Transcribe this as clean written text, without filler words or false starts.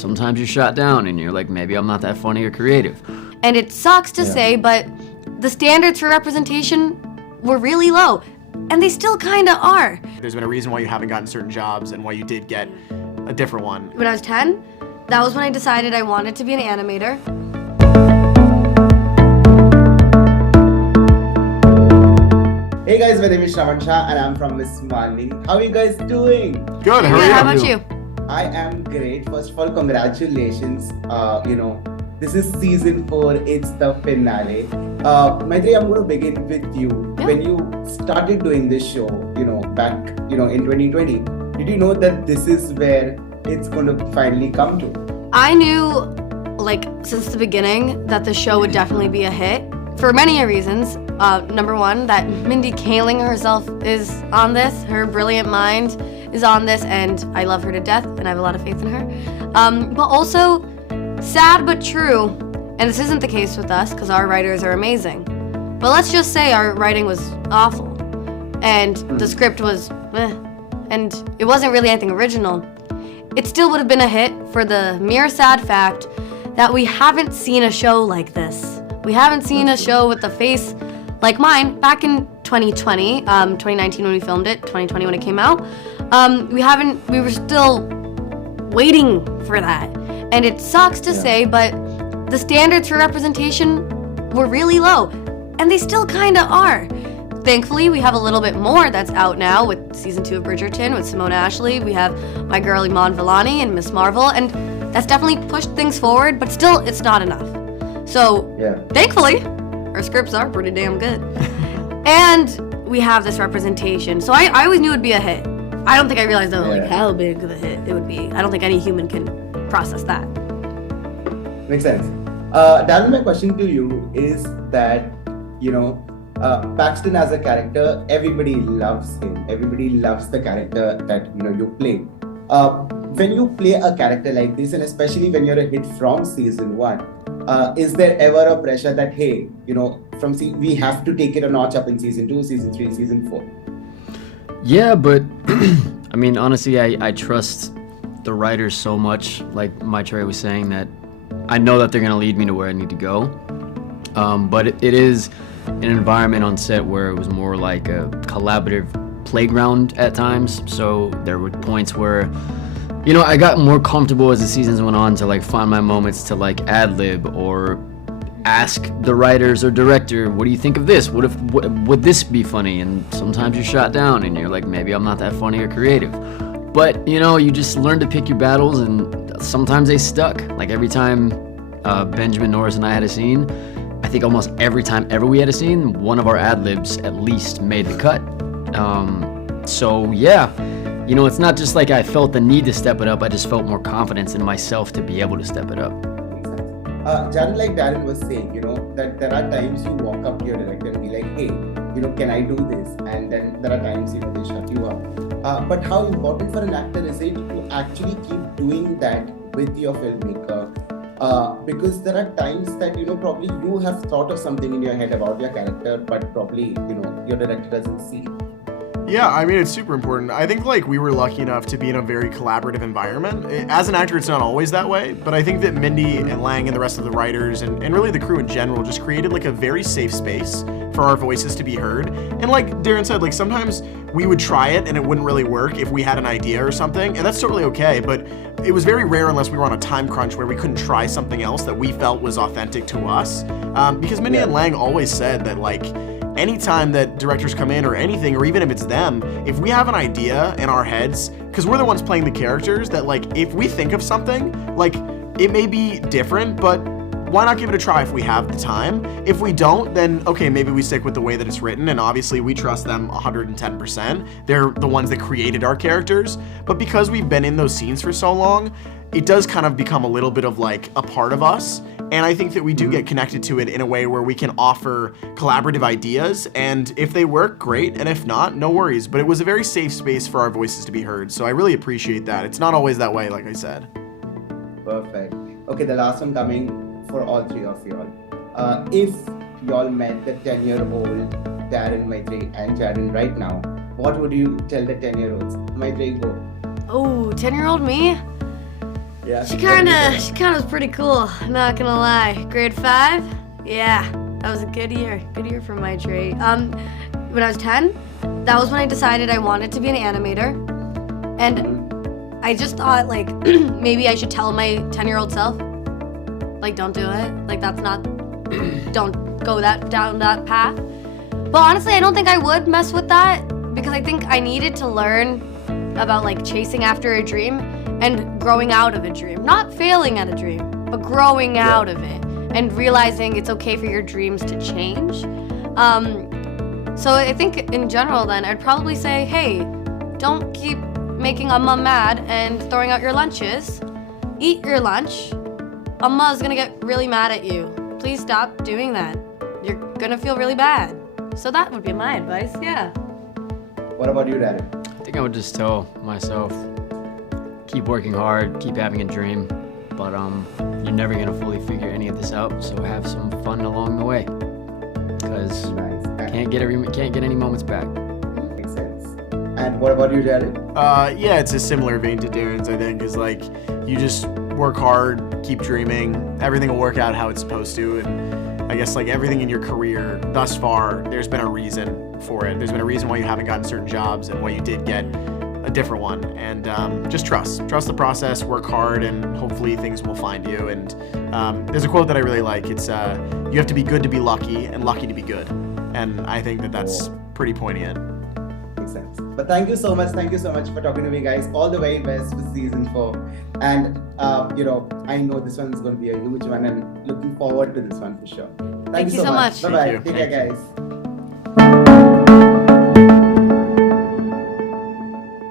sometimes you're shot down and you're like, maybe I'm not that funny or creative. And it sucks to say, but the standards for representation were really low, and they still kinda are. There's been a reason why you haven't gotten certain jobs and why you did get a different one. When I was 10, that was when I decided I wanted to be an animator. Hey guys, my name is Shravan Shah and I'm from MissMalini. How are you guys doing? Good, How about you? I am great. First of all, congratulations. This is season 4, it's the finale. Maitreyi, I'm going to begin with you. Yeah. When you started doing this show, back, in 2020, did you know that this is where it's going to finally come to? I knew, since the beginning, that the show would definitely be a hit for many reasons. Number one, that Mindy Kaling herself is on this. Her brilliant mind is on this, and I love her to death, and I have a lot of faith in her. But also, sad but true, and this isn't the case with us because our writers are amazing. But let's just say our writing was awful, and the script was and it wasn't really anything original. It still would have been a hit for the mere sad fact that we haven't seen a show like this. We haven't seen a show with a face like mine back in 2020, 2019 when we filmed it, 2020 when it came out. We were still waiting for that. And it sucks to say, but the standards for representation were really low, and they still kinda are. Thankfully, we have a little bit more that's out now with season 2 of Bridgerton with Simone Ashley. We have my girl Iman Vellani and Miss Marvel, and that's definitely pushed things forward, but still, it's not enough. So, thankfully, our scripts are pretty damn good. And we have this representation. So I always knew it would be a hit. I don't think I realized though, how big of a hit it would be. I don't think any human can process that. Makes sense. Darren, my question to you is that, Paxton as a character, everybody loves him. Everybody loves the character that, you play. When you play a character like this, and especially when you're a hit from season 1, is there ever a pressure that, hey, we have to take it a notch up in season 2, season 3, season 4? Yeah, but I mean, honestly, I trust the writers so much, like Maitreyi was saying, that I know that they're going to lead me to where I need to go. But it is an environment on set where it was more like a collaborative playground at times. So there were points where, I got more comfortable as the seasons went on to find my moments to ad-lib or ask the writers or director, what do you think of this? Would this be funny? And sometimes you're shot down and you're like, maybe I'm not that funny or creative. But, you just learn to pick your battles, and sometimes they stuck. Like every time Benjamin Norris and I had a scene, I think almost every time ever we had a scene, one of our ad-libs at least made the cut. So yeah, it's not just like I felt the need to step it up, I just felt more confidence in myself to be able to step it up. Jaren, like Darren was saying, that there are times you walk up to your director and be like, hey, can I do this? And then there are times, they shut you up. But how important for an actor is it to actually keep doing that with your filmmaker? Because there are times that, probably you have thought of something in your head about your character, but probably, your director doesn't see it. Yeah, I mean, it's super important. I think we were lucky enough to be in a very collaborative environment. As an actor, it's not always that way, but I think that Mindy and Lang and the rest of the writers and really the crew in general just created a very safe space for our voices to be heard. And like Darren said, sometimes we would try it and it wouldn't really work if we had an idea or something, and that's totally okay, but it was very rare unless we were on a time crunch where we couldn't try something else that we felt was authentic to us. Because Mindy and Lang always said that anytime that directors come in or anything, or even if it's them, if we have an idea in our heads, because we're the ones playing the characters, that if we think of something, it may be different, but why not give it a try if we have the time? If we don't, then okay, maybe we stick with the way that it's written, and obviously we trust them 110%. They're the ones that created our characters, but because we've been in those scenes for so long, it does kind of become a little bit of a part of us. And I think that we do get connected to it in a way where we can offer collaborative ideas, and if they work, great, and if not, no worries. But it was a very safe space for our voices to be heard, so I really appreciate that. It's not always that way, like I said. Perfect. Okay, the last one coming for all three of y'all. If y'all met the 10-year-old Darren, Maitreyi, and Jaren right now, what would you tell the 10-year-olds? Maitreyi, go. Oh, 10-year-old me? Yeah. She kind of was pretty cool. Not gonna lie. Grade 5, yeah, that was a good year. Good year for Maitreyi. When I was 10, that was when I decided I wanted to be an animator, and I just thought like maybe I should tell my 10-year-old self, like, don't do it. Like, that's not. Don't go down that path. But honestly, I don't think I would mess with that because I think I needed to learn about like chasing after a dream and growing out of a dream. Not failing at a dream, but growing out of it and realizing it's okay for your dreams to change. So I think in general then, I'd probably say, hey, don't keep making Amma mad and throwing out your lunches. Eat your lunch. Amma is gonna get really mad at you. Please stop doing that. You're gonna feel really bad. So that would be my advice, yeah. What about you, Darren? I think I would just tell myself, keep working hard, keep having a dream, but you're never gonna fully figure any of this out. So have some fun along the way, because Nice. can't get any moments back. Makes sense. And what about you, Darren? Yeah, it's a similar vein to Darren's, I think, is like you just work hard, keep dreaming, everything will work out how it's supposed to, and I guess like everything in your career thus far, there's been a reason for it. There's been a reason why you haven't gotten certain jobs and why you did get a different one, and just trust the process, work hard, and hopefully things will find you. And there's a quote that I really like. It's you have to be good to be lucky and lucky to be good, and I think that that's pretty poignant. Makes sense. But thank you so much for talking to me, guys. All the very best for season 4. And I know this one's going to be a huge one, and looking forward to this one for sure. Thank you so much. Bye bye. Thank you. Take care, guys.